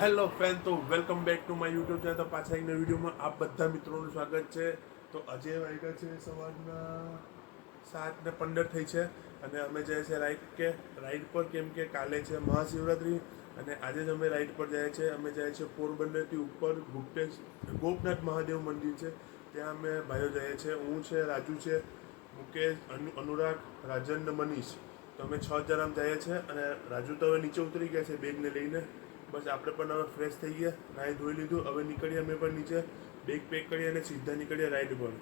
Hello friend, તો welcome back to my YouTube channel. તો પાછા એક નવા વિડીયોમાં આપ બધા મિત્રોનું સ્વાગત છે. તો આજે વાગ્યા છે સવારના 7:15 થઈ છે અને અમે જઈએ છીએ રાઈડ પર, કેમ કે કાલે છે મહાશિવરાત્રિ અને આજે જ અમે રાઈડ પર જઈએ છીએ. અમે જઈએ છીએ પોરબંદરથી ઉપર ગોપનાથ મહાદેવ મંદિર છે, ત્યાં અમે ભાઈઓ જઈએ છીએ. હું છે, રાજુ છે, મુકેશ, અનુરાગ, રાજન ને મનીષ. તો અમે 6 જણા જઈએ છીએ અને રાજુ તો હવે નીચે ઉતરી ગયા છે બેગને લઈને. બસ આપણે પણ હવે ફ્રેશ થઈ ગયા, નાહી ધોઈ લીધું, હવે નીકળીએ અમે પણ નીચે, બેગ પેક કરીએ અને સીધા નીકળીએ રાઈડ પર.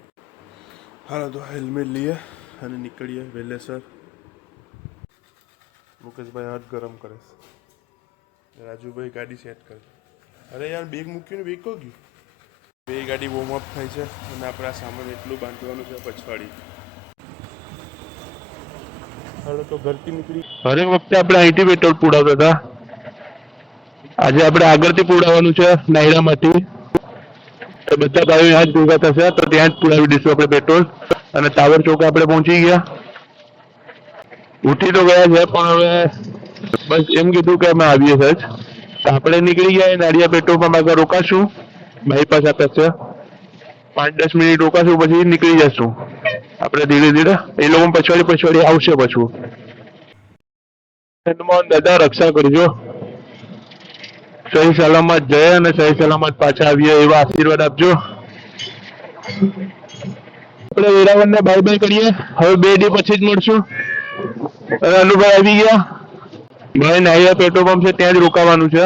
હાલો, તો હેલ્મેટ લઈએ અને નીકળીએ વહેલેસર. મુકેશભાઈ હાથ ગરમ કરે છે, રાજુભાઈ ગાડી સેટ કરે. અરે યાર, બેગ મૂક્યું ને બેગ કો ગયું? બે ગાડી વોર્મઅપ થાય છે અને આપણા સામાન એટલું બાંધવાનું છે પછવાડી. હાલો, તો ઘરથી નીકળી. હરેક વખતે આપણે અહીંથી પેટ્રોલ પુડાવતા હતા, આજે આપણે આગળથી પુડાવવાનું છે નાયરામાંથી. બધા ભાઈઓ ત્યાં જ ભેગા થશે તો ત્યાં જ પુડાવી દઈશું આપણે પેટ્રોલ. અને ટાવર ચોક આપણે પહોંચી ગયા, ઉઠી તો ગયા છે પણ હવે બસ એમ કીધું કે અમે આવીએ સાહેબ. આપણે નીકળી ગયા નાળિયા પેટ્રોલ પંપ આગળ રોકાશું, બાયપાસ આપે છે. 5-10 મિનિટ રોકાશું પછી નીકળી જશું આપણે ધીરે ધીરે. એ લોકો પછવાડી આવશે પાછું. દાદા રક્ષા કરજો, સહી સલામત જઈએ અને સહી સલામત પાછા આવીએ એવા આશીર્વાદ આપજો. આપણે વેરાવળને બાય બાય કરીએ, હવે 2 દી પછી જ મળશું. અનુભાઈ આવી ગયા, ભાઈ નાયા પેટ્રોલ પંપ છે ત્યાં જ રોકાવાનું છે.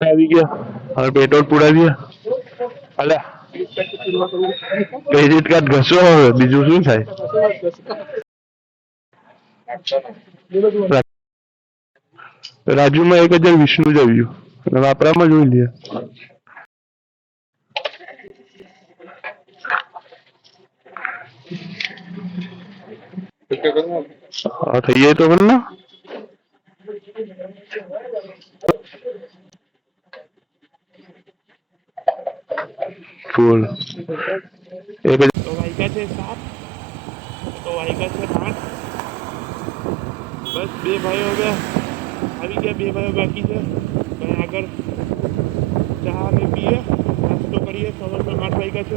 આવી ગયા, હવે પેટ્રોલ પુરાવીએ. અલે ક્રેડિટ કાર્ડ ઘસો, હવે બીજું શું થાય. રાજુમાં 1000 વિષ્ણુ જ આવ્યું, વાપરામાં જોઈ લઈએ. હા, થઈ જાય તો બોલ ને. ફૂલ તો વાગ્યા છે 7, તો વાગ્યા છે 8. બસ 2 ભાઈઓ હવે આવી ગયા, 2 ભાઈઓ બાકી છે. ત્યાં આગળ ચા ને પીએ, નાસ્તો કરીએ. સવારમાં 8 વાગ્યા છે,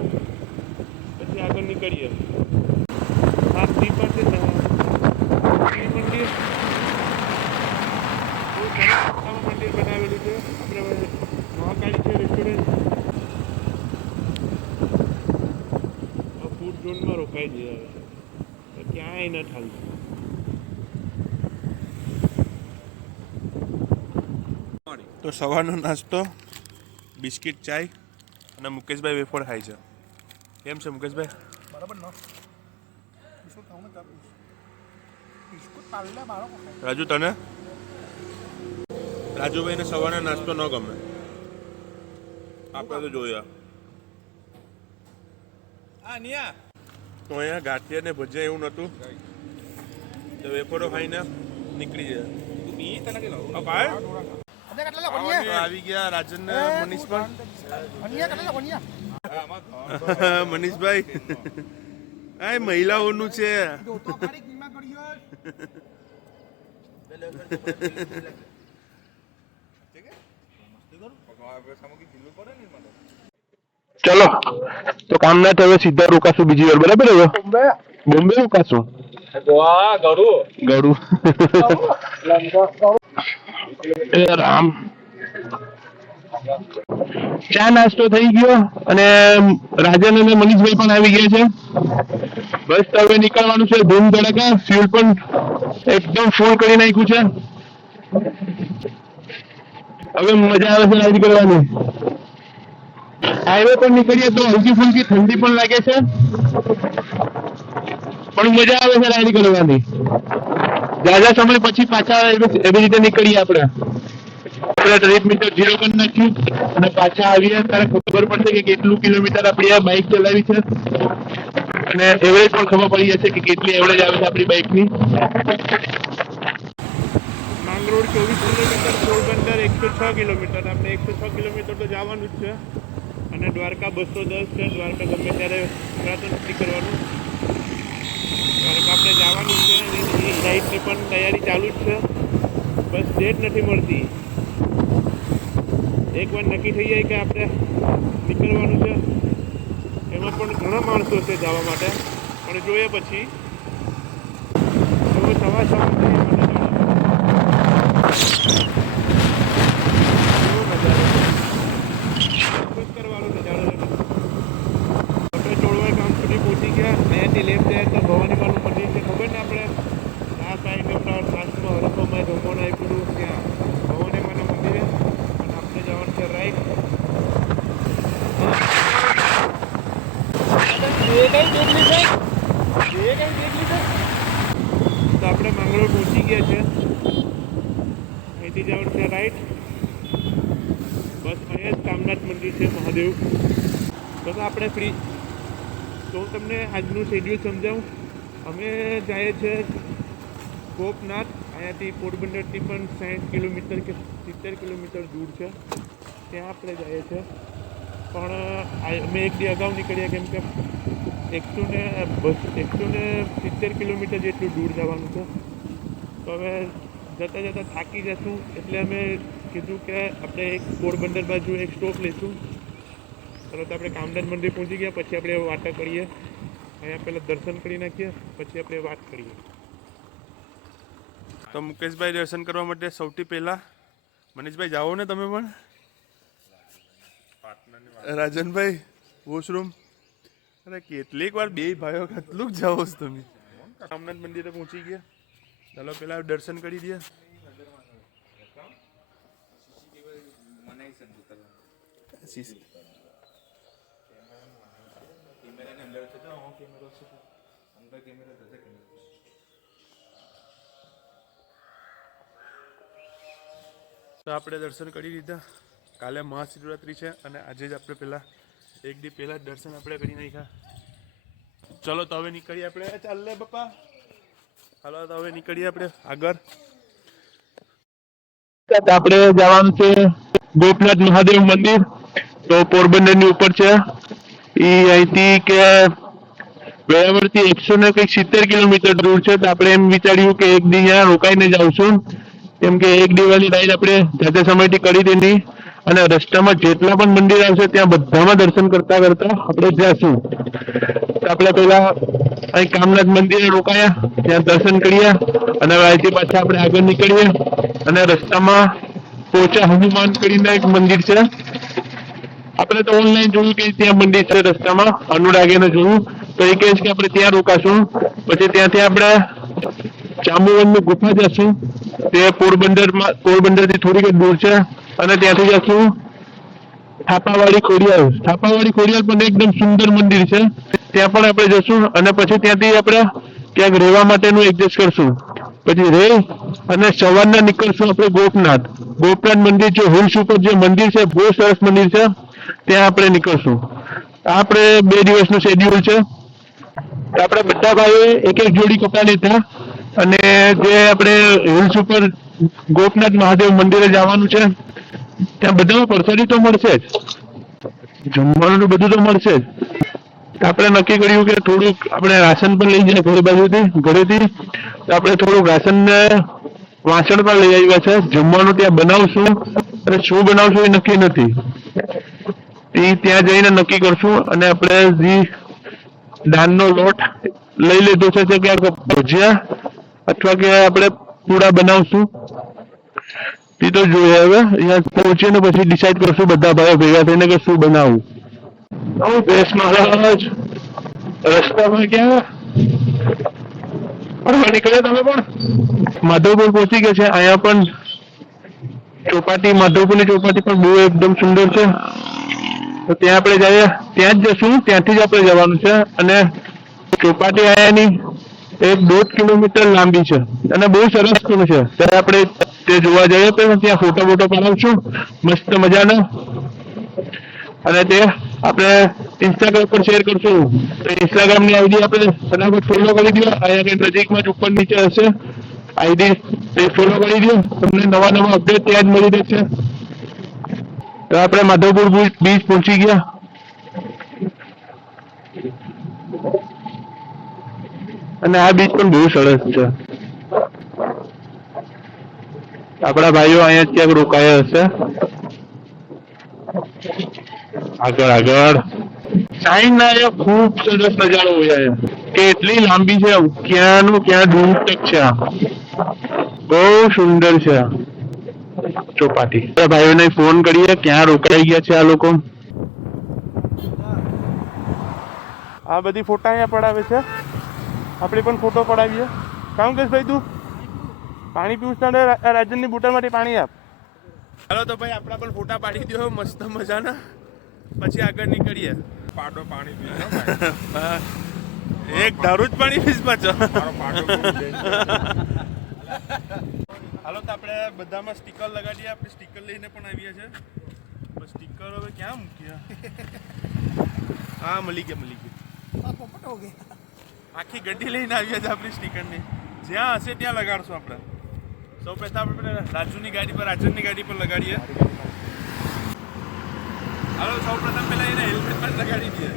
પછી આગળ નીકળીએ. 7 સ્લીપર છે, મંદિર મંદિર બનાવેલું છે. આપણે મહાકાળી છે રેસ્ટોરન્ટ, ફૂડ ઝોનમાં રોકાઈ જઈએ હવે, ક્યાંય ન ઠાલતું. તો સવારનો નાસ્તો બિસ્કિટ, ચાય અને મુકેશભાઈ વેફર ખાય છે. કેમ છે મુકેશભાઈ? બરાબર ન રાજુ, તને? રાજુભાઈને સવારનો નાસ્તો ન ગમે, આપણે તો જોયા. તો અહીંયા ગાંઠિયા ને ભજીયા એવું નહોતું, તો વેફરો ખાઈને નીકળી જાય. આવી ગયા રાજન ને મનીષ પણ. મનીષભાઈ, આ મહિલાઓનું છે. ચલો, તો કામ ના થાય સીધા રોકાશું બીજી વાર, બરાબર? હવે બોમ્બે રોકાશું. ગળું રામ. ચા નાસ્તો થઈ ગયો અને રાજન અને મનીષભાઈ પણ આવી ગયા છે. બસ હવે નીકળવાનું છે ધૂમ ધડાકા. ફ્યુલ પણ એકદમ ફૂલ કરી નાખ્યું છે. હવે મજા આવે છે રાઈડ કરવાની. હાઈવે પર નીકળીએ તો હલકી ફુલકી ઠંડી પણ લાગે છે, પણ મજા આવે છે રાઈડ કરવાની. જ્યાદા સમય પછી પાછા એવી રીતે નીકળીએ આપણે 30 મીટર 0 કરી નાખ્યું અને પાછા આવીએ ત્યારે ખબર પડશે કે કેટલું કિલોમીટર આપણી આ બાઇક ચલાવી છે અને એવરેજ પણ ખબર પડી જશે કે કેટલી એવરેજ આવે છે આપણી બાઇકની. Mangrol 24 kilometre, Porbandar 106 kilometre. આપણે 106 કિલોમીટર તો જવાનું જ છે અને દ્વારકા 210 છે. દ્વારકા ગમે ત્યારે તો નથી કરવાનું. દ્વારકા આપણે જવાનું છે, એ રાઈડની પણ તૈયારી ચાલુ જ છે, બસ ડેટ નથી મળતી. એકવાર નક્કી થઈ જાય કે આપણે નીકળવાનું છે, એમાં પણ ઘણા માણસો છે જવા માટે, પણ જોઈએ પછી સવાર કરવાનો નજારો આપણે ચોળવા ગામ સુધી પહોંચી ગયા. અહીંયાથી લેફ્ટ જાય તો ભવાની માનું મંદિર છે, ખબર ને આપણે આ સાઈડ લાસ્ટમાં હરફમાં જમવાનું આપ્યું ત્યાં ભવાની માના મંદિરે, અને આપણે જવાનું છે રાઈટ. તો આપણે માંગરોળ પહોંચી ગયા છે, અહીંથી જવાનું છે રાઈટ. બસ અહીંયા જ કામનાથ મંદિર છે મહાદેવ. બસ આપણે ફ્રી તો હું તમને આજનું શેડ્યુલ સમજાવું. અમે જઈએ છીએ ગોપનાથ, અહીંયાથી પોરબંદરથી પણ 60 કિલોમીટર કે 70 કિલોમીટર દૂર છે, ત્યાં આપણે જઈએ છીએ. પણ અમે એક દી અગાઉ નીકળ્યા કેમ કે 170 કિલોમીટર જેટલું દૂર જવાનું છે. તો હવે જતાં જતાં થાકી જશું, એટલે અમે કીધું કે આપણે એક પોરબંદર બાજુ એક સ્ટોપ લઈશું. તરત આપણે કામનાથ મંદિર પહોંચી ગયા, પછી આપણે વાતો કરીએ. અહીંયા પહેલાં દર્શન કરી નાખીએ, પછી આપણે વાત કરીએ. તો મુકેશભાઈ દર્શન કરવા માટે સૌથી પહેલાં મનીષભાઈ જાઓ ને તમે પણ. રાજનભાઈ વોશરૂમ. અરે કેટલીક વાર બે ભાઈઓ કેટલું જાઓ છો તમે. કામનાથ મંદિરે પહોંચી ગયા, ચાલો પહેલાં દર્શન કરી દઈએ. તો આપણે દર્શન કરી લીધા. કાલે મહાશિવરાત્રિ છે અને આજે જ આપણે પહેલાં એક દી પહેલાં દર્શન આપણે કરી નાખ્યા. ચલો તો હવે નીકળીએ આપણે. ચાલ લે બાપા, હાલો તો હવે નીકળીએ આપણે આગળ. આપણે જવાનું છે ગોપનાથ મહાદેવ મંદિર. તો પોરબંદરની ઉપર છે એ. અહીંથી કે વેરાવળથી 170 કિલોમીટર દૂર છે. તો આપણે એમ વિચાર્યું કે એક દી અહીંયા રોકાઈને જાઉં છું, કેમ કે એક દિવસની રાઈડ આપણે જાતે સમયથી કરી દેની, અને રસ્તામાં જેટલા પણ મંદિર આવશે ત્યાં બધામાં દર્શન કરતા કરતા આપણે જઈશું. તો આપણે પહેલા અહીં કામનાથ મંદિરે રોકાયા, ત્યાં દર્શન કર્યા, અને અહીંથી પાછા આપણે આગળ નીકળીએ. અને રસ્તામાં પોચા હનુમાન કરીને એક મંદિર છે. આપણે તો ઓનલાઈન જોયું કે ત્યાં મંદિર છે રસ્તામાં, અનુરાગીને જોયું, તો એ કહે છે કે આપણે ત્યાં રોકાશું. પછી ત્યાંથી આપણે ચામુવનની ગુફા જશું, તે પોરબંદરથી થોડીક દૂર છે. અને ત્યાંથી જશું થાપાવાળી ખોડિયાર. થાપાવાળી ખોડિયાર પણ એકદમ સુંદર મંદિર છે, ત્યાં પણ આપણે જશું. અને પછી ત્યાંથી આપણે ક્યાંક રહેવા માટેનું એડજસ્ટ કરશું. પછી રહી અને સવારના નીકળશું આપણે ગોપનાથ. ગોપનાથ મંદિર જે હિલ્સ ઉપર જે મંદિર છે, બહુ સરસ મંદિર છે, ત્યાં આપણે નીકળશું. આપણે 2 દિવસનું શેડ્યુલ છે. આપણે બધા ભાઈઓએ એક જોડી કપડાં લીધા, અને જે આપણે હિલ્સ ઉપર ગોપનાથ મહાદેવ મંદિરે જવાનું છે, ત્યાં બધામાં પ્રસાદી તો મળશે જ, જમવાનું બધું તો મળશે જ. આપણે નક્કી કર્યું કે થોડુંક આપણે રાશન પણ લઈ જાય ઘરેથી. તો આપણે થોડુંક રાશન ને વાસણ પણ લઈ આવ્યા છે. જમવાનું ત્યાં બનાવશું, અને શું બનાવશું એ નક્કી નથી, એ ત્યાં જઈને નક્કી કરશું. અને આપણે જે દાનનો લોટ લઈ લીધો છે, ક્યાંક ભજીયા અથવા કે આપણે પૂડા બનાવશું. એ તો જોઈએ, હવે અહીંયા પહોંચીને પછી ડિસાઈડ કરશું બધા ભાઈઓ ભેગા થઈને કે શું બનાવવું. મહારાજ રસ્તામાં ક્યાં ફરવા નીકળ્યા તમે પણ? માધવપુર પહોંચી ગયા છે. અહીંયા પણ ચોપાટી, માધવપુરની ચોપાટી પણ બહુ એકદમ સુંદર છે. તો ત્યાં આપણે જઈએ, ત્યાં જ જશું, ત્યાંથી જ આપણે જવાનું છે. અને ચોપાટી અહીંયાની 1.5 કિલોમીટર લાંબી છે, અને બહુ સરસ પણ છે. ત્યારે આપણે તે જોવા જઈએ, ત્યાં ફોટો પડાવશું મસ્ત મજાના, અને તે આપણે ઇન્સ્ટાગ્રામ પર શેર કરશું. તો ઇન્સ્ટાગ્રામની આઈડી આપણે ફટાફટ ફોલો કરી દો. અહીંયા નજીકમાં જ ઉપર નીચે હશે આઈડી, તે ફોલો કરી દો. તમને નવા અપડેટ ત્યાં જ મળી રહેશે. તો આપણે માધવપુર બીચ પહોંચી ગયા. અને આ બીચ પણ બહુ સરસ છે. આપણા ભાઈઓ અહીંયા ક્યાંક રોકાયા હશે. આગળ આગળ સાઈન ના એ ખૂબ સરસ નજારો હોય કેટલી લાંબી છે ક્યાંનું ક્યાં દૂર તક છે આ. બહુ સુંદર છે આ ચોપાટી. ભાઈઓને ફોન કરીએ ક્યાં રોકાઈ ગયા છે આ લોકો. આ બધી ફોટા અહીંયા પડાવે છે, આપણે પણ ફોટો પડાવીએ. કામ કેશ ભાઈ તું પાણી પીવું છે રાજનની બોટલમાંથી પાણી આપ. ચાલો તો ભાઈ આપણા પણ ફોટા પાડી દો મસ્ત મજાના, પછી આગળ નીકળીએ. પાડો પાણી પી એક ધારું જ પાણી પીશ પાછો. હાલો તો આપણે બધામાં સ્ટીકર લગાડીએ. આપણે સ્ટીકર લઈને પણ આવીએ છીએ. સ્ટીકર હવે ક્યાં મૂકીએ? હા મળી ગયા. આખી ગड्डी લઈને આવીએ છીએ આપણી સ્ટીકરની. જ્યાં હશે ત્યાં લગાડશું આપણે. સૌ પ્રથમ આપણે રાજુની ગાડી પર લગાડીએ. હાલો સૌ પ્રથમ પહેલા એને હેલ્મેટ પર લગાડી દઈએ.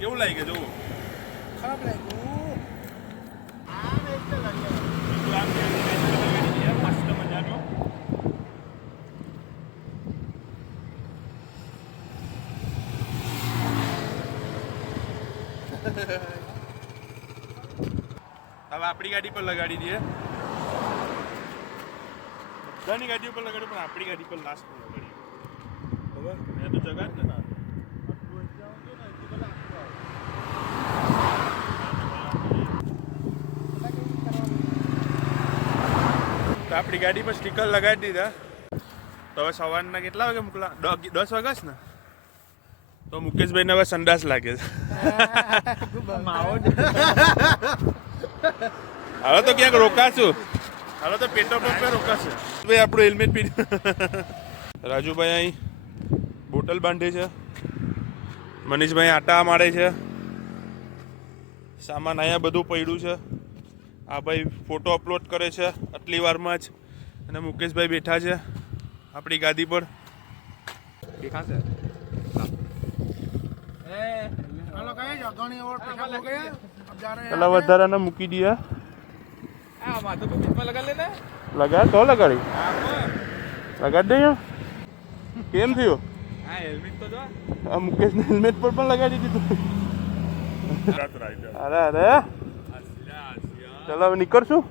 કેવું લાગે જોવો? ખરાબ લાગ્યું. મસ્ત મજાનો. હવે આપણી ગાડી પર લગાડી દઈએ. બધાની ગાડી ઉપર લગાડ્યું પણ આપણી ગાડી પર લાસ્ટ પર લગાડ્યું. ખબર મેં તો જગા જ ને. તો આપણી ગાડી પર સ્ટીકર લગાડી દીધા. તો હવે સવારના કેટલા વાગે મોકલા? 10 વાગ્યા છે ને? તો મુકેશભાઈને હવે સંડાસ લાગે છે. હવે તો ક્યાંક રોકાશું. હાલો તો પેટ્રોલ પંપે રોકાશે. ભાઈ આપણું હેલ્મેટ પી. રાજુભાઈ અહીં બોટલ બાંધે છે. મનીષભાઈ આટા મારે છે. સામાન અહીંયા બધું પડ્યું છે. આ ભાઈ ફોટો અપલોડ કરે છે આટલી વારમાં જ. અને મુકેશભાઈ બેઠા છે આપણી ગાદી પર. દેખાશે પેલા વધારાને મૂકી દઈએ. લગાડ તો લગાડી લગાડ દઈએ. કેમ થયું? આ મુકેશને હેલ્મેટ પર પણ લગાડી દીધું. અરે અરે ચાલો હવે નીકળશું.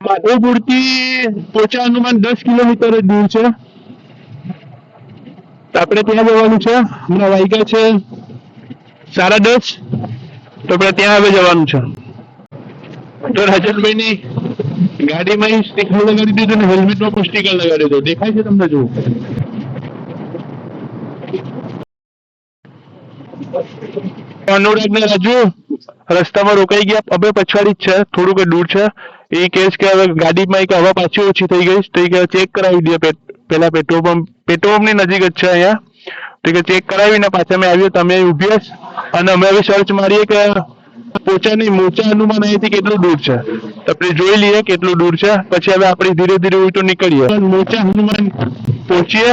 માધવપુરથી પોચા હનુમાન 10 કિલોમીટર જ દૂર છે. આપણે ત્યાં જવાનું છે. હમણાં વાગ્યા છે 10:30. તો આપણે ત્યાં હવે જવાનું છે. તો રાજનભાઈની ગાડીમાં સ્ટીકર લગાડી દીધું ને હેલ્મેટમાં પણ સ્ટીકર લગાડી દીધું. દેખાય છે તમને? જુઓ અનુરાગ ને રાજુ રસ્તામાં રોકાઈ ગયા. હવે પછવાડી જ છે, થોડુંક દૂર છે. એ કહે છે કે હવે ગાડીમાં એક હવા પાછી ઓછી થઈ ગઈ તો એ કે ચેક કરાવી દે. પેલા પેટ્રોલ પંપની નજીક જ છે અહીંયા. તો કે ચેક કરાવીને પાછા અમે આવ્યો. તમે ઉભી જ અને અમે હવે સર્ચ મારીએ કે મોચા હનુમાન અહીંથી કેટલું દૂર છે. તો આપણે જોઈ લઈએ કેટલું દૂર છે. પછી હવે આપણે ધીરે ધીરે હોય તો નીકળીએ. મોચા હનુમાન પહોંચીએ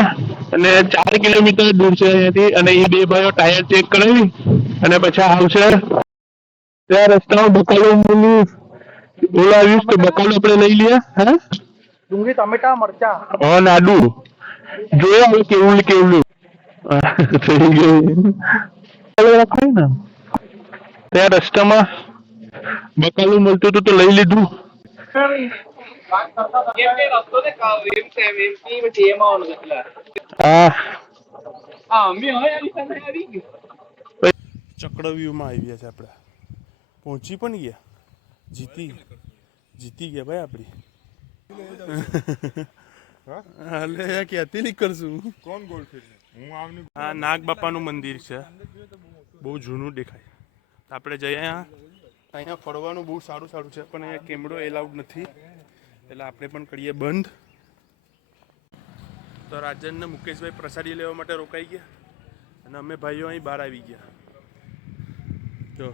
અને 4 કિલોમીટર દૂર છે અહીંયાથી. અને એ બે ભાઈઓ ટાયર ચેક કરાવી અને પછી આવશે. ત્યાં રસ્તામાં બકાલો બોલાવીશ તો બકાલો આપણે લઈ લઈએ. હા ડુંગળી, ટમેટા, મરચા. હા નાડુ જોયા હવે કેવું થઈ ગયું. રખાય ને ત્યાં રસ્તામાં બકાલું મળતું હતું તો લઈ લીધું. ચક્રવ્યૂહમાં આવી ગયા છે આપણે. પહોંચી પણ ગયા. જીતી ગયા ભાઈ આપણી. હાલે ક્યાંથી નીકળશું? કોણ ગોલ ફેરવે? હું આવની. આ નાગ બાપાનું મંદિર છે. બહુ જૂનું દેખાય. આપણે જઈએ અહીંયા ફરવાનું બહુ સારું છે પણ અહીંયા કેમેરો એલાઉડ નથી એટલે આપણે પણ કરીએ બંધ. તો રાજન ને મુકેશભાઈ પ્રસાદી લેવા માટે રોકાઈ ગયા અને અમે ભાઈઓ અહીં બહાર આવી ગયા. જો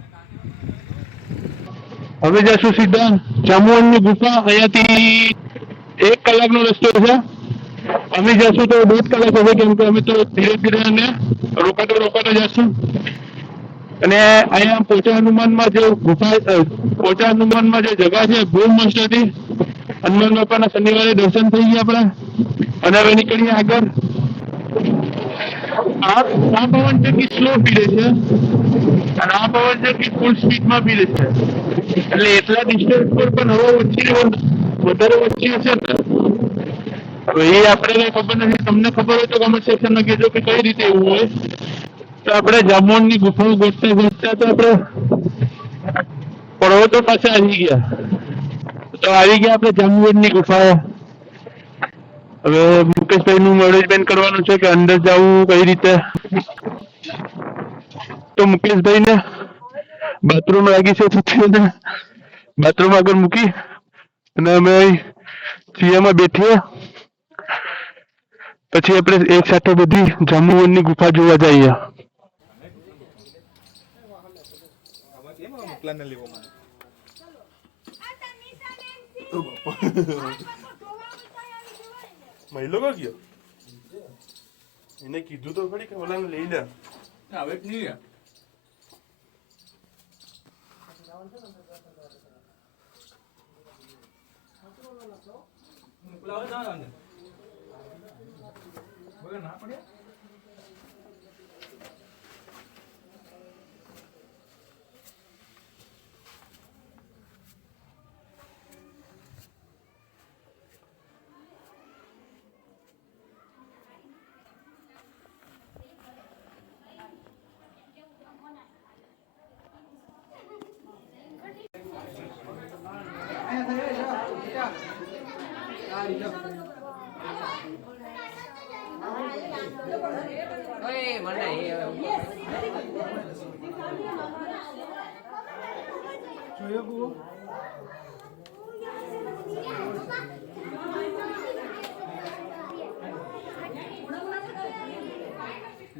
હવે જશું સીધા જામુનની ગુફા. અહીંયાથી 1 કલાકનો રસ્તો છે. અમે જશું તો 1.5 કલાક હવે, કેમ કે અમે તો ધીરે ધીરે અને રોકાતા જશું. અને અહીંયા પોચા હનુમાનમાં જે જગા છે બહુ મસ્ત હતી. હનુમાન બાપાના શનિવારે દર્શન થઈ ગયા આપણા અને હવે નીકળીએ આગળ. આ પવન છે કે સ્લો ફીરે છે અને આ પવન છે કે ફૂલ સ્પીડમાં ફીરે છે, એટલે એટલા ડિસ્ટન્સ પર પણ હવા ઓછી વધારે ઓછી હશે ને. હવે એ આપણે કઈ ખબર નથી, તમને ખબર હોય તો કમેન્ટ સેક્શનમાં કહેજો કે કઈ રીતે એવું હોય. તો આપણે જામુનની ગુફાઓ ગોતતા ગોતતા તો આપણે પર્વતો પાસે આવી ગયા. તો આવી ગયા આપણે જામુનની ગુફાએ. હવે મુકેશભાઈ નું મેનેજમેન્ટ કરવાનું છે કે અંદર જવું કઈ રીતે. તો મુકેશભાઈ ને બાથરૂમ લાગી છે, બાથરૂમ આગળ મૂકી અને અમે ચિયામાં બેઠીએ. પછી આપણે એક સાથે બધી જાંબુવનની ગુફા જોવા જઈએ. મહિલો કો ગયો એને કીધું તો ખરી કે ઓલાને લઈ લે. હવે નહીં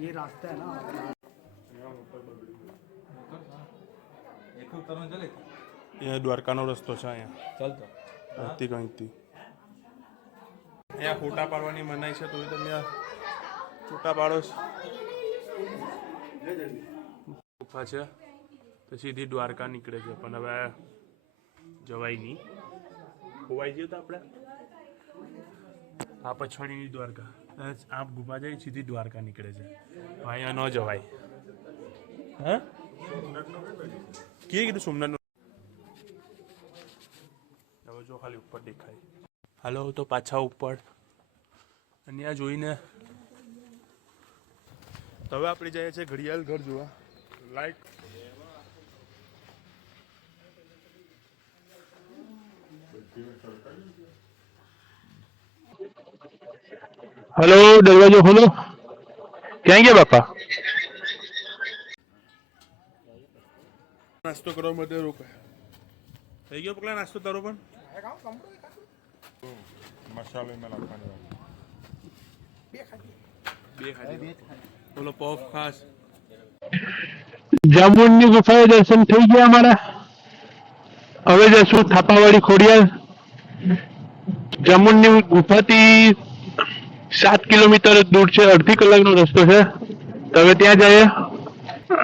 ये रास्ता है ना. અહીંયા દ્વારકાનો રસ્તો છે. અહીંયા ચાલતો અહીંથી અહીંયા ફોટા પાડવાની મનાઈ છે, તો તમે ફોટા પાડો છો. ગુફા છે તો સીધી દ્વારકા નીકળે છે, પણ હવે જવાય નહીં, ખોવાઈ ગયું તો આપણે. આ પછાડીની દ્વારકા, આ ગુફા જાય સીધી દ્વારકા નીકળે છે, અહીંયા ન જવાય. હા કીધું સોમનાથ. હવે જો ખાલી ઉપર દેખાય. હાલો તો પાછા ઉપર અને આ જોઈને તો હવે આપણે જઈએ છીએ ઘડિયાળ ઘર જોવા. લાઈક હલો, દરવાજો ખોલો. ક્યાં ગયા બાપા? નાસ્તો કરવા માટે રોકાય. થઈ ગયો પકડા નાસ્તો તારો પણ? મસાલો એમાં નાખવાની બે ખાલી બોલો પફ ખાસ. જાંબુની ગુફાએ દર્શન થઈ ગયા અમારા. હવે જશું થાપાવાળી ખોડિયાર. જાંબુની ગુફાથી 7 કિલોમીટર દૂર છે, અડધી કલાકનો રસ્તો છે. તો હવે ત્યાં જઈએ.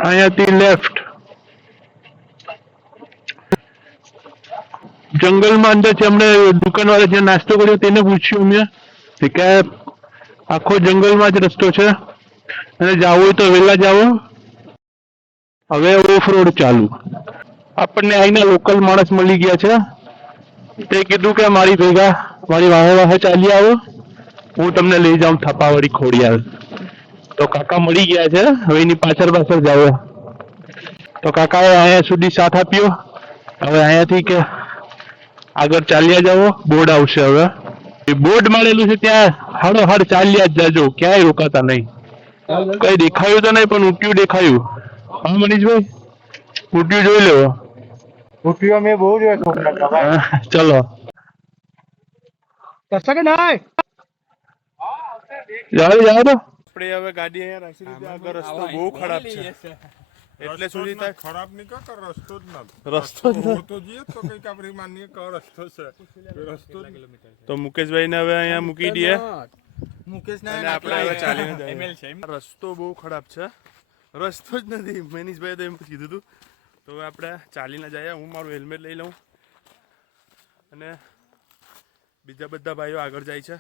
અહીંયાથી લેફ્ટ જંગલમાં અંદર છે. અમને દુકાનવાળા જ્યાં નાસ્તો કર્યો તેને પૂછ્યું અમે કે આખો જંગલમાં જ રસ્તો છે અને જાવું હોય તો વહેલા જાઓ. હવે ઓફ રોડ ચાલુ. આપણને અહીંના લોકલ માણસ મળી ગયા છે. તે કીધું કે મારી ભેગા મારી વાહે ચાલી આવો, હું તમને લઈ જાઉં થાપાવાળી ખોડિયાર. તો કાકા મળી ગયા છે. હવે એની પાછળ જાવ. તો કાકાએ અહીંયા સુધી સાથ આપ્યો. હવે અહીંયાથી કે આગળ ચાલ્યા જાઓ, બોર્ડ આવશે. હવે એ બોર્ડ મારેલું છે ત્યાં હાડોહાડ ચાલ્યા જ જાજો, ક્યાંય રોકાતા નહીં. કઈ દેખાયું તો નહીં, પણ ઊંટિયું દેખાયું. હા મનીષભાઈ, ઊંટિયું જોઈ લેવો. ઊંટિયો મેં બહુ જોયા સોમનાથમાં. ચલો કશા કે નહીં જાઓ તો આપણે હવે ગાડી અહીંયા રાખી દીધી. આગળ રસ્તો બહુ ખરાબ છે, એટલે સુધી ખરાબ નહીં કર રસ્તો જ ના રસ્તો જ હું તો જઈએ તો કઈક આપણે માનીએ કે રસ્તો છે રસ્તો તો મુકેશભાઈ ને હવે અહીંયા મૂકી દઈએ. મુકેશ અને આપણે હવે ચાલીને જઈએ. રસ્તો બહુ ખરાબ છે, રસ્તો જ નથી. મનીષભાઈ તો એમ કીધું હતું. તો હવે આપણે ચાલીને જઈએ. હું મારું હેલ્મેટ લઈ લઉં અને બીજા બધા ભાઈઓ આગળ જાય છે.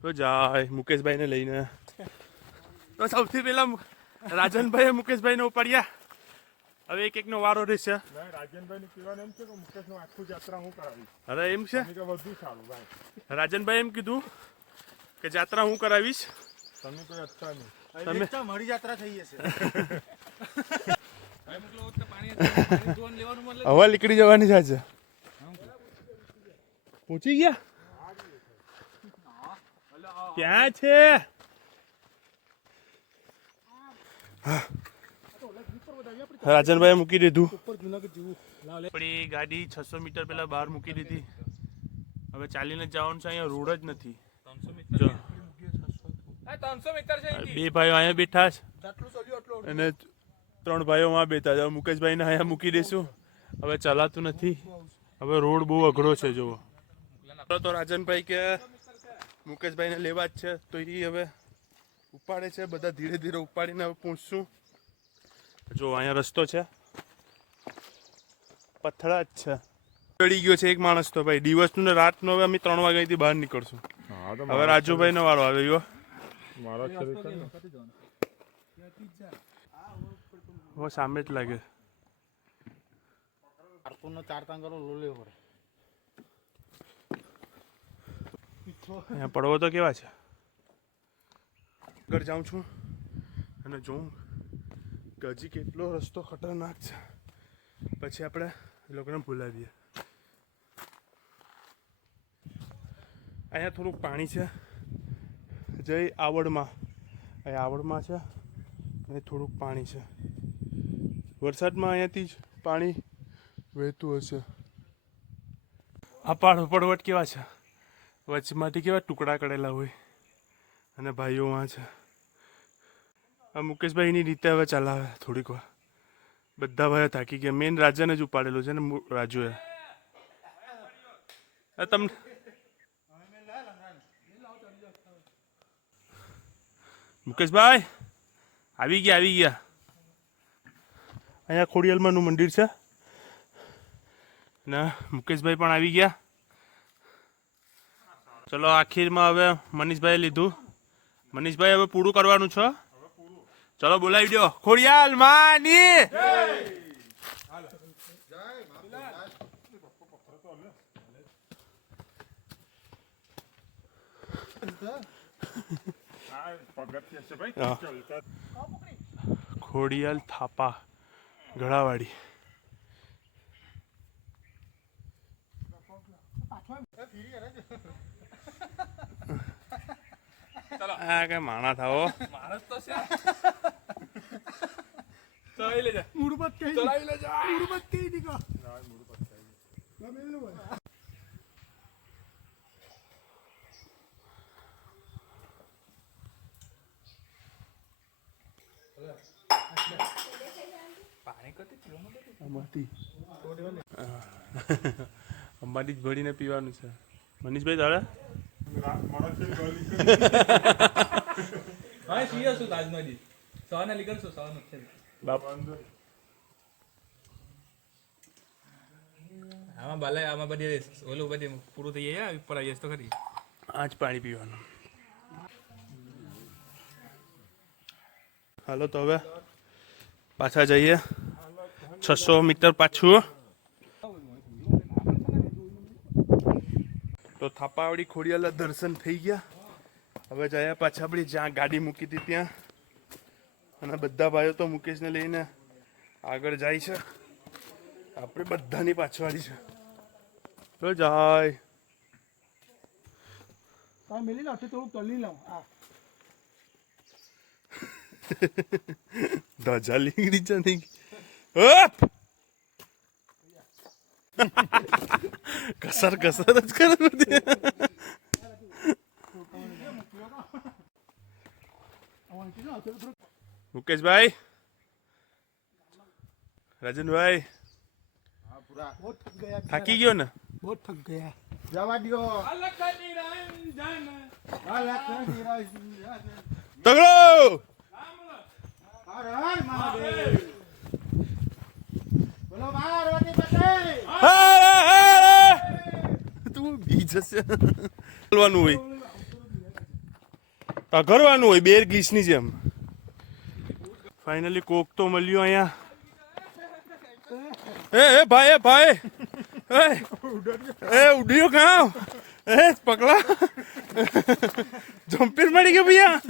તો જાય મુકેશભાઈને લઈને. તો સૌથી પહેલા રાજનભાઈએ મુકેશભાઈને ઉપાડ્યા. હવે એક એકનો વારો રહેશે. રાજનભાઈને કહેવાનું એમ છે કે મુકેશનું આખું યાત્રા હું કરાવીશ. અરે એમ છે કે વધુ સારું ભાઈ. રાજનભાઈ એમ કીધું કે જાત્રા હું કરાવીશ. તમે કોઈ અચ્છા નહીં. તમે મારી યાત્રા થઈ જશે. હવા નીકળી જવાની છે આજે. પહોંચી ગયા ક્યાં છે? રાજનભાઈ મૂકી દીધું. આપણી ગાડી 600 મીટર પહેલા બહાર મૂકી દીધી. હવે ચાલીને જવાનું છે. અહીંયા રોડ જ નથી. જો 300 મીટર છે. બે ભાઈઓ અહીંયા બેઠા છે અને 3 ભાઈઓ માં બેઠા છે. મુકેશભાઈને અહીંયા મૂકી દઈશું. હવે ચલાતું નથી. હવે રોડ બહુ અઘરો છે. જુઓ તો રાજનભાઈ કે મુકેશભાઈને લેવા જ છે તો એ હવે ઉપાડે છે. બધા ધીરે ધીરે ઉપાડીને હવે પહોંચશું. જો અહીંયા રસ્તો છે, પથરા જ છે. ચડી ગયો છે એક માણસ તો ભાઈ. દિવસનું ને રાતનો હવે અમે 3 વાગ્યાથી બહાર નીકળશું. હવે રાજુભાઈનો વારો આવ્યો. મારો સામે જ લાગે. અહીંયા પડવો તો કેવા છે. આગળ જાઉં છું અને જોઉં કે હજી કેટલો રસ્તો ખતરનાક છે. પછી આપણે એ લોકોને બોલાવીએ. અહીંયા થોડુંક પાણી છે. જય આવડમાં. અહીં આવડમાં છે અને થોડુંક પાણી છે. વરસાદમાં અહીંયાથી જ પાણી વહેતું હશે. આ પર્વત કેવા છે. વચમાંથી કેવા ટુકડા કરેલા હોય અને ભાઈઓ વાં છે. આ મુકેશભાઈની રીતે હવે ચલાવે થોડીક વાર. બધા ભાઈઓ થાકી ગયા. મેઇન રાજને જ ઉપાડેલો છે ને રાજુએ. તમને મુકેશભાઈ આવી ગયા. અહીંયા ખોડિયાલમાંનું મંદિર છે ને મુકેશભાઈ પણ આવી ગયા. ચલો આખીરમાં હવે મનીષભાઈએ લીધું. મનીષભાઈ હવે પૂરું કરવાનું છે. ચલો બોલાવી દો. ખોડિયાલ માની ખોડિયાલ થાપા ગળાવાડી. આ કઈ માણા થાવો. અંબાજી જ ભરીને પીવાનું છે. મનીષભાઈ તારે આમાં ભલે આમાં બધી ઓલું બધી પૂરું થઈ જાય ઉપર આવીએ તો ખરી. આ જ પાણી પીવાનું. હાલો તો હવે પાછા જઈએ. 600 મીટર પાછું. તો થાપાવાડી ખોડિયાલા દર્શન થઈ ગયા. હવે જયા પાછા આપણી જ્યાં ગાડી મૂકી હતી ત્યાં. અને બધા ભાઈઓ તો મુકેશને લઈને આગળ જાય છે. આપણે બધાની પાછવાડી છે. તો જાય મેલી લાવતી થોડુંક તલી લાવ. ધજા લીગડી છે નહીં. કસર જ કરે બધી. મુકેશભાઈ, રાજનભાઈ થાકી ગયો ને? बहुत थक गया. जवा दियो. તગડો हर हर महादेव. बोलो पार्वती पते. હર હર પડી જશે કરવાનું હોય અઘરવાનું હોય બેર ગ્રીસની જેમ ફાઇનલી કોક તો મળ્યો અહીંયા એ ભાઈ એ ઉડ્યો કાં એ પકડા જમ્પીર મળી ગયો ભૈયા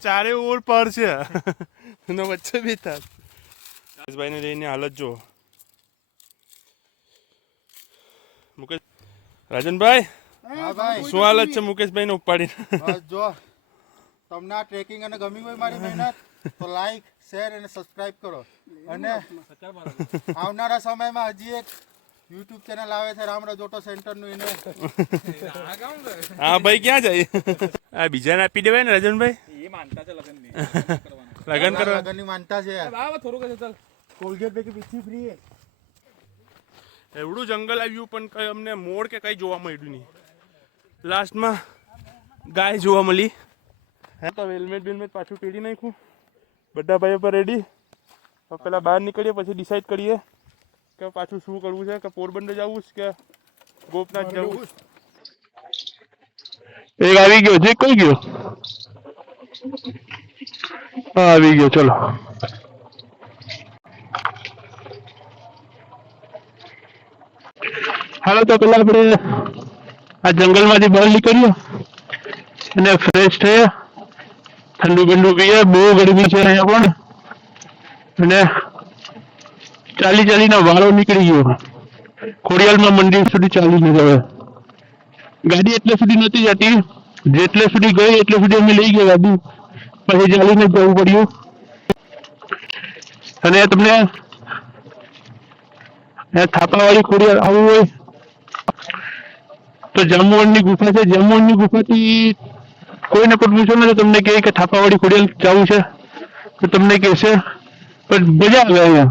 ચારે ઓર પર છે અને વચ્ચે બેઠા મુકેશભાઈ ને લઈને હાલત જો મુકેશ રાજનભાઈ હા ભાઈ શું હાલત છે મુકેશભાઈ ને ઉપાડી બસ જો તમને આ ટ્રેકિંગ અને ગમી હોય મારી મહેનત તો લાઈક શેર અને સબસ્ક્રાઇબ કરો અને આવનારા સમયમાં હજી એક યુટ્યુબ ચેનલ આવે છે રામ રજોટો સેન્ટરનું એને હા ભાઈ ક્યાં જાય આ બીજાને આપી દેવાય ને રાજનભાઈ એ માનતા છે લગન ની લગન કરવા લગનની માનતા છે થોડું કહે ચાલ કોલગેટ પૈકી પીછી ફ્રી હે એવડું જંગલ આવ્યું પણ કઈ અમને મોર કે કઈ જોવા મળ્યું નહીં લાસ્ટમાં ગાય જોવા મળી તો હેલ્મેટ બેલ્મેટ પાછું પેઢી નાખ્યું બધા ભાઈઓ પર રેડી પેલા બહાર નીકળીએ પછી ડિસાઈડ કરીએ કે પાછું શું કરવું છે કે પોરબંદર જવું છે કે ગોપનાથ જવું એક આવી ગયો જે કોઈ ગયો હા આવી ગયો ચલો હાલો તો પેલા આપણે આ જંગલમાંથી બહાર નીકળ્યો અને ફ્રેશ થયા ઠંડુ બંડુ પીએ બહુ ગરમી છે અહીંયા પણ અને ચાલીના વાળો નીકળી ગયો ખોડિયાલમાં મંદિર સુધી ચાલીને જવાય ગાડી એટલે સુધી નથી જતી જેટલે સુધી ગઈ એટલે સુધી અમે લઈ ગયા ગાડી પછી ચાલીને જવું પડ્યું અને તમને થાપાવાળી ખોડિયાલ આવવું હોય તો જાંબુવનની ગુફા છે જાંબુવનની ગુફાથી કોઈને પણ પૂછો ને તો તમને કહે કે થાપાવાળી ખોડિયાલ જવું છે તો તમને કહેશે પણ મજા આવે અહીંયા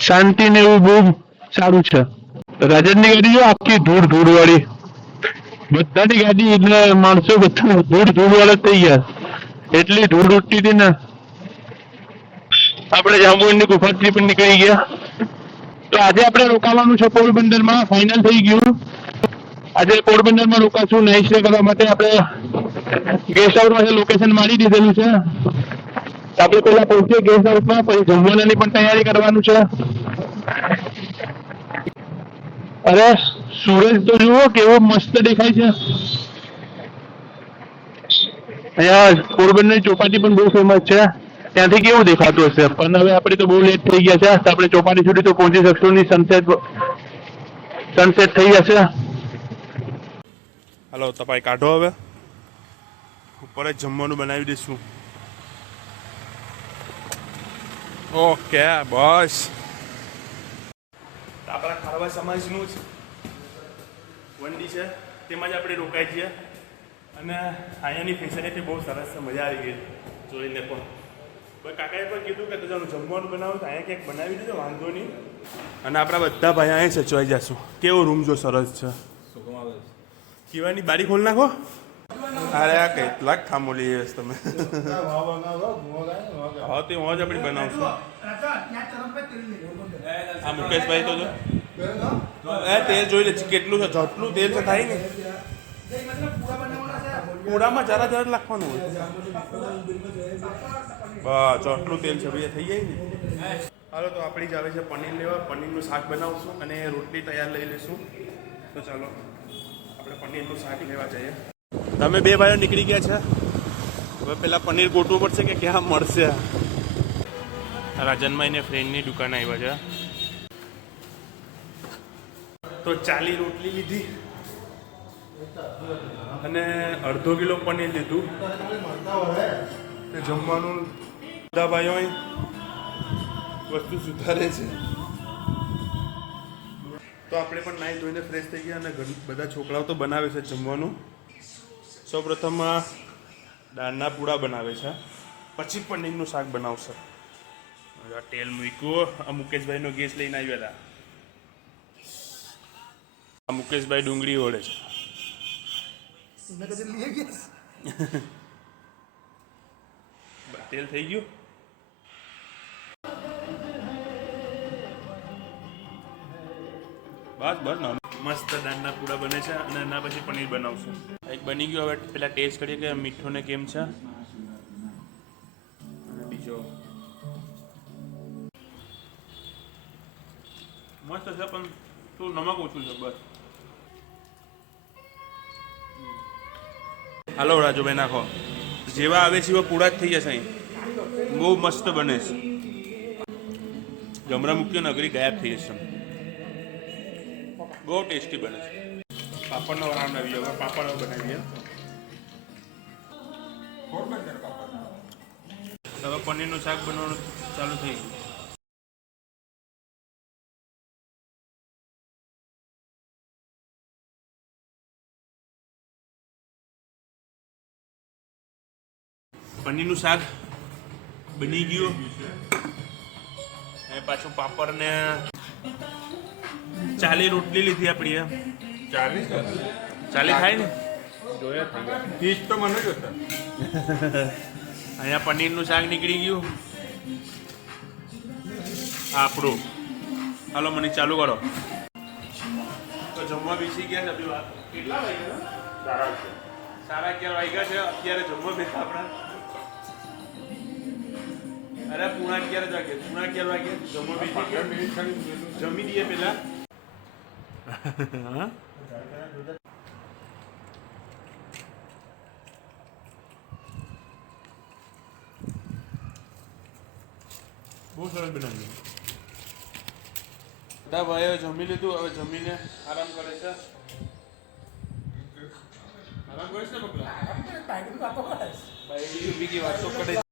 શાંતિ ને એવું બહુ સારું છે રાજનની ગાડી જો આખી ધૂળ વાળી બધાની ગાડી એટલે માણસો બધા ધૂળ વાળા થઈ ગયા એટલી ધૂળ ઉઠતી હતી ને આપણે જાંબુવનની ગુફાથી પણ નીકળી ગયા તો આજે આપણે રોકાવાનું છે પોરબંદરમાં ફાઇનલ થઈ ગયું આજે પોરબંદરમાં રોકાશું નાઇટ સ્ટે કરવા માટે આપણે ગેસ્ટ હાઉસમાં લોકેશન મારી દીધેલું છે આપણે પહેલા પહોંચીએ ગેસ્ટ હાઉસમાં પછી જમવાનાની પણ તૈયારી કરવાનું છે અરે સૂરજ તો જુઓ કેવો મસ્ત દેખાય છે અહીંયા પોરબંદરની ચોપાટી પણ બહુ ફેમસ છે ત્યાંથી કેવું દેખાતું હશે પણ હવે આપણે તો બહુ લેટ થઈ ગયા છે તો આપણે ચોપાટી સુધી તો પહોંચી શકશું નહીં સનસેટ થઈ જશે હાલો તપાઈ કાઢો હવે ઉપર જ જમવાનું બનાવી દઈશું ઓકે બસ આપણા ખારવા સમાજનું જ વંડી છે તેમાં જ આપણે રોકાઈ છીએ અને અહીંયાની ફેસિલિટી બહુ સરસ છે મજા આવી ગઈ જોઈને પણ કાકાએ પણ કીધું કે તું જમવાનું બનાવું તો અહીંયા ક્યાંક બનાવી દીધો વાંધો નહીં અને આપણા બધા ભાઈ અહીંયા સચવાઈ જશું કેવો રૂમ જો સરસ છે કીવાની બારી ખોલ નાખો અરે આ કેટલાક ખામોલી છે તમે હા તે હું જ આપણે બનાવશું આ મુકેશભાઈ તો જો એ તેલ જોઈ લે કેટલું છે જેટલું તેલ છે થાય ને પૂરામાં જરા નાખવાનું હોય બસ આટલું તેલ છે ભાઈ થઈ જાય ને હાલો તો આપણી જ આવે છે પનીર લેવા પનીરનું શાક બનાવશું અને રોટલી તૈયાર લઈ લઈશું તો ચાલો આપણે પનીરનું શાક લેવા જઈએ તમે બે ભાઈઓ નીકળી ગયા છે હવે પેલા પનીર ગોઠવું પડશે કે ક્યાં મળશે રાજનભાઈને ફ્રેન્ડની દુકાન આવ્યા છે તો 40 રોટલી લીધી અને અડધો કિલો પનીર લીધું જમવાનું બધા ભાઈઓ વસ્તુ સુધારે છે તો આપણે પણ નાહી ધોઈને ફ્રેશ થઈ ગયા અને બધા છોકરાઓ તો બનાવે છે જમવાનું સૌપ્રથમ દાળના પૂડા બનાવે છે પછી પનીરનું શાક બનાવશે તેલ મૂક્યું આ મુકેશભાઈનો ગેસ લઈને આવ્યા હતા આ મુકેશભાઈ ડુંગળી ઓળે છે તેલ થઈ ગયું બસ મસ્ત દાળના પૂડા બને છે અને એના પછી પનીર બનાવશું. એક બની ગયું, હવે પેલા ટેસ્ટ કરીએ કે મીઠું ને કેમ છે. અને બીજો મસ્ત છે પણ થોડું નમક ઓછું છે બસ. હાલો રાજુભાઈ નાખો, જેવા આવે છે એવા પૂડા જ થઈ જશે અહીં. બહુ મસ્ત બને છે. જમરા મૂકીએ ને અઘરી ગાયબ થઈ જશે. બહુ ટેસ્ટી બને છે. પાપડનો વરાળ આવી હવે પાપડ બનાવીએ. હવે પનીરનું શાક બનાવવાનું ચાલુ થઈ ગયું. પનીરનું શાક બની ગયું. એ પાછું પાપડ ને 40 રોટલી લીધી આપણી. 40 થાય ને જોયા 30 તો મને જ હતા. અહીંયા પનીરનું શાક નીકળી ગયું આપણું. હાલો મને ચાલુ કરો. તો જમવા બેસી ગયા છે. કેટલા વાગ્યા? 11:30 વાગ્યા છે. અત્યારે જમવા બેઠા આપણા. અરે 11:30 વાગે. 11:30 વાગે જમવા બેસી ગયા. જમી દઈએ પેલા. બહુ સરસ બનાવ્યું. બધા ભાઈઓ જમી લીધું, હવે જમીને આરામ કરે છે. આરામ કરે છે ને પગલા? બીજી વાતો કરે છે.